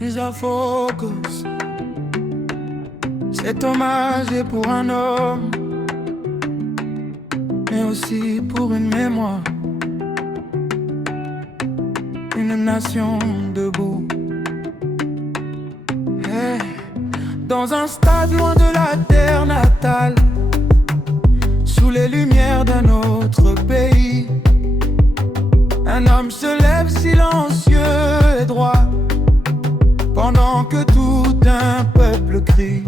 is our focus. Cet hommage est pour un homme, mais aussi pour une mémoire, une nation debout. Hey. Dans un stade loin de la terre natale, sous les lumières d'un autre pays, un homme se lève silencieux et droit, pendant que tout un peuple crie.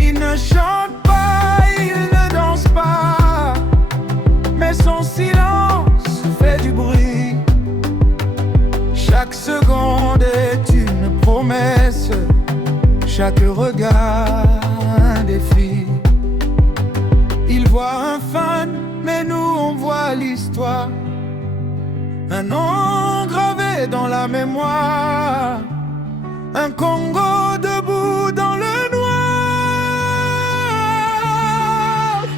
Il ne chante pas, il ne danse pas, mais son silence fait du bruit. Chaque seconde est une promesse, chaque regard un défi. Il voit un fan, mais nous on voit l'histoire, un nom gravé dans la mémoire, un Congo debout dans le noir.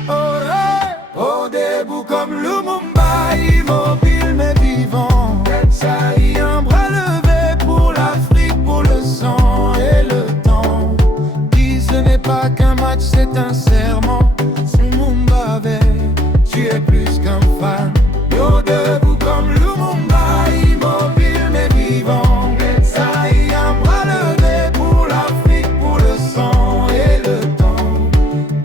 Oh, hey. Au debout comme Lumumba, immobile mais vivant. Saï, un bras levé pour l'Afrique, pour le sang et le temps. Dis, ce n'est pas qu'un match, c'est un serment. Lumumba, tu es plus qu'un fan. Yo, debout comme Lumumba, immobile mais vivant. Saï, un bras levé pour l'Afrique, pour le sang et le temps.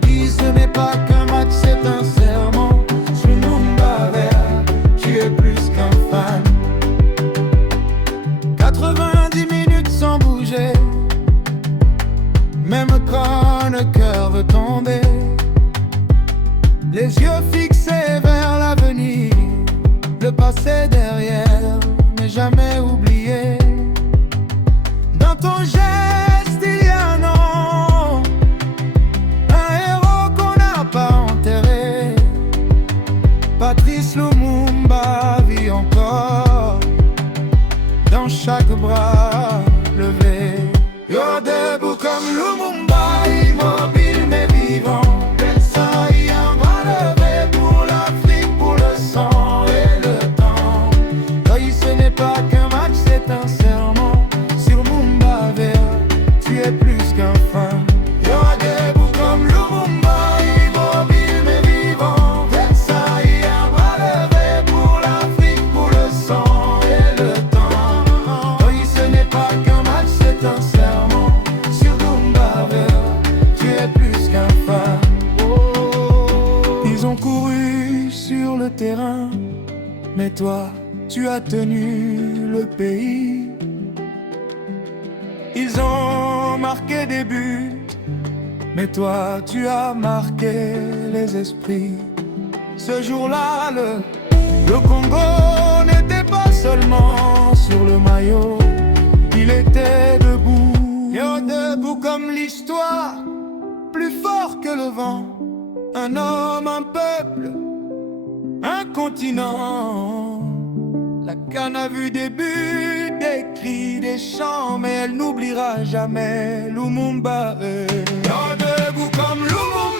Dis, ce n'est pas qu'un match, c'est un serment. Lumumba, tu es plus qu'un fan. 90 minutes sans bouger, même quand le cœur veut tomber. Les yeux fixés vers l'avenir, le passé derrière, mais jamais oublié. Dans ton geste, il y a un nom, un héros qu'on n'a pas enterré. Patrice Lumumba vit encore dans chaque bras levé. Yo, debout comme Lumumba, immobile mais vivant. Saï, un bras levé pour l'Afrique, pour le sang et le temps. Oui, ce n'est pas qu'un match, c'est un serment. Sur Lumumba vert, tu es plus qu'un fan. Yo, debout comme Lumumba, immobile mais vivant. Saï, un bras levé pour l'Afrique, pour le sang et le temps. Oui, ce n'est pas qu'un match, c'est un serment. Sur Lumumba vert, tu es plus qu'un fan. Ils ont couru sur le terrain, mais toi, tu as tenu le pays. Ils ont marqué des buts, mais toi, tu as marqué les esprits. Ce jour-là, le Congo n'était pas seulement sur le maillot, il était debout. Yo, debout comme l'histoire, plus fort que le vent. Un homme, un peuple, un continent. La canne a vu des buts, des cris, des chants, mais elle n'oubliera jamais Lumumba. Yo, debout comme Lumumba.